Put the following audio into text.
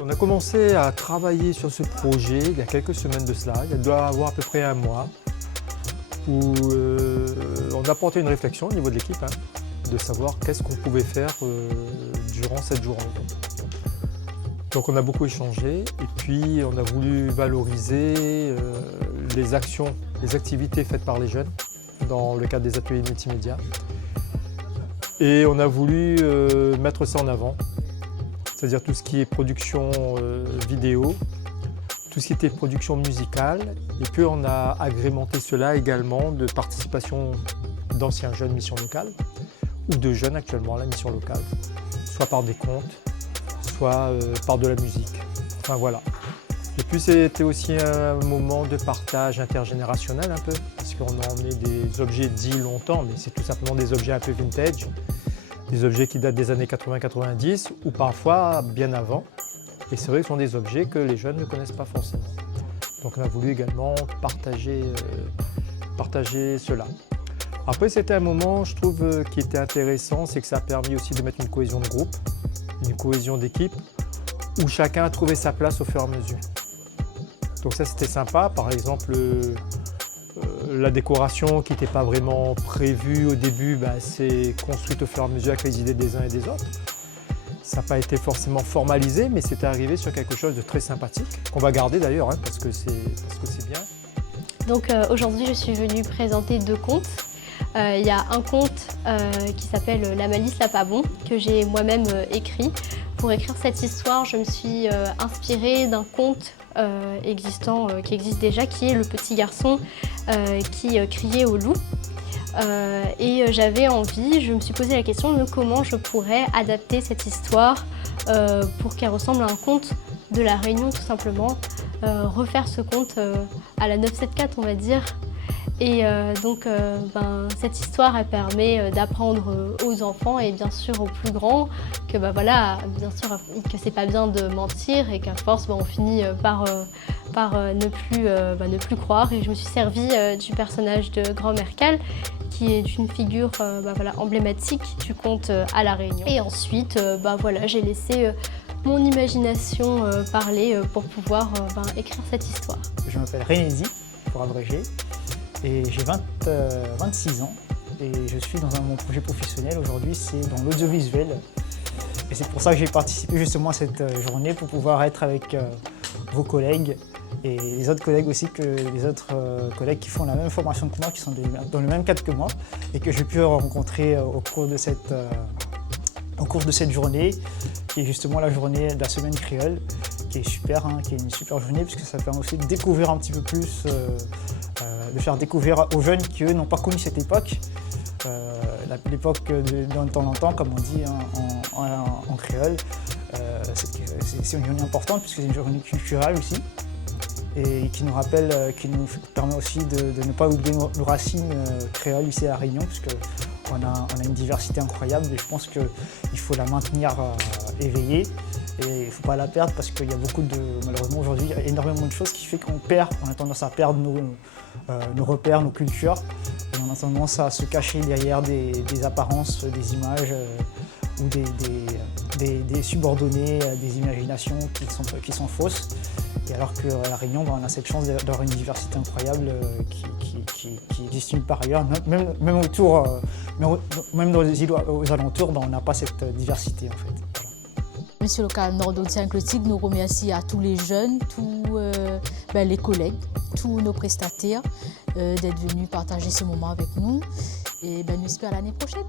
On a commencé à travailler sur ce projet il y a quelques semaines de cela, il doit y avoir à peu près un mois, où on a porté une réflexion au niveau de l'équipe, de savoir qu'est-ce qu'on pouvait faire durant cette journée. Donc on a beaucoup échangé et puis on a voulu valoriser les actions, les activités faites par les jeunes dans le cadre des ateliers multimédia. Et on a voulu mettre ça en avant. C'est-à-dire tout ce qui est production vidéo, tout ce qui était production musicale. Et puis on a agrémenté cela également de participation d'anciens jeunes Mission Locale ou de jeunes actuellement à la Mission Locale, soit par des contes, soit par de la musique. Enfin voilà. Et puis c'était aussi un moment de partage intergénérationnel un peu, parce qu'on a emmené des objets dits longtemps, mais c'est tout simplement des objets un peu vintage. Des objets qui datent des années 80-90 ou parfois bien avant. Et c'est vrai que ce sont des objets que les jeunes ne connaissent pas forcément. Donc on a voulu également partager cela. Après c'était un moment, je trouve, qui était intéressant, c'est que ça a permis aussi de mettre une cohésion de groupe, une cohésion d'équipe, où chacun a trouvé sa place au fur et à mesure. Donc ça c'était sympa, par exemple la décoration qui n'était pas vraiment prévue au début, s'est construite au fur et à mesure avec les idées des uns et des autres. Ça n'a pas été forcément formalisé, mais c'est arrivé sur quelque chose de très sympathique, qu'on va garder d'ailleurs, parce que c'est bien. Donc aujourd'hui, je suis venue présenter 2 contes. Il y a un conte qui s'appelle La Malice, la pas bon, que j'ai moi-même écrit. Pour écrire cette histoire, je me suis inspirée d'un conte qui existe déjà, qui est le petit garçon qui criait au loup. Et j'avais envie, je me suis posé la question de comment je pourrais adapter cette histoire pour qu'elle ressemble à un conte de la Réunion tout simplement. Refaire ce conte à la 974 on va dire. Et cette histoire elle permet d'apprendre aux enfants et bien sûr aux plus grands que bien sûr que c'est pas bien de mentir et qu'à force on finit par ne plus croire. Et je me suis servie du personnage de Grand-mère Cal, qui est une figure emblématique du conte à La Réunion. Et ensuite j'ai laissé mon imagination parler pour pouvoir écrire cette histoire. Je m'appelle Renézy, pour abréger, et j'ai 26 ans et je suis dans mon projet professionnel aujourd'hui, c'est dans l'audiovisuel. Et c'est pour ça que j'ai participé justement à cette journée, pour pouvoir être avec vos collègues et les autres collègues aussi, collègues qui font la même formation que moi, qui sont dans le même cadre que moi et que j'ai pu rencontrer au cours de cette journée, qui est justement la journée de la semaine créole, qui est super, qui est une super journée puisque ça permet aussi de découvrir un petit peu plus, de faire découvrir aux jeunes qui eux n'ont pas connu cette époque, l'époque dans le temps longtemps comme on dit en créole. C'est une journée importante puisque c'est une journée culturelle aussi et qui nous permet aussi de ne pas oublier nos racines créoles ici à La Réunion, puisqu'on a une diversité incroyable et je pense qu'il faut la maintenir éveillée et il ne faut pas la perdre parce qu'il y a malheureusement aujourd'hui, il y a énormément de choses qui fait qu'on a tendance à perdre nos repères, nos cultures, et on a tendance à se cacher derrière des apparences, des images ou des subordonnées, des imaginations qui sont fausses. Et alors qu'à La Réunion, on a cette chance d'avoir une diversité incroyable qui existe nulle part ailleurs. Même dans les îles aux alentours, on n'a pas cette diversité en fait. Voilà. Mission Locale Nord Saint-Clotilde nous remercie à tous les jeunes, tous les collègues, tous nos prestataires d'être venus partager ce moment avec nous. Et nous espérons à l'année prochaine.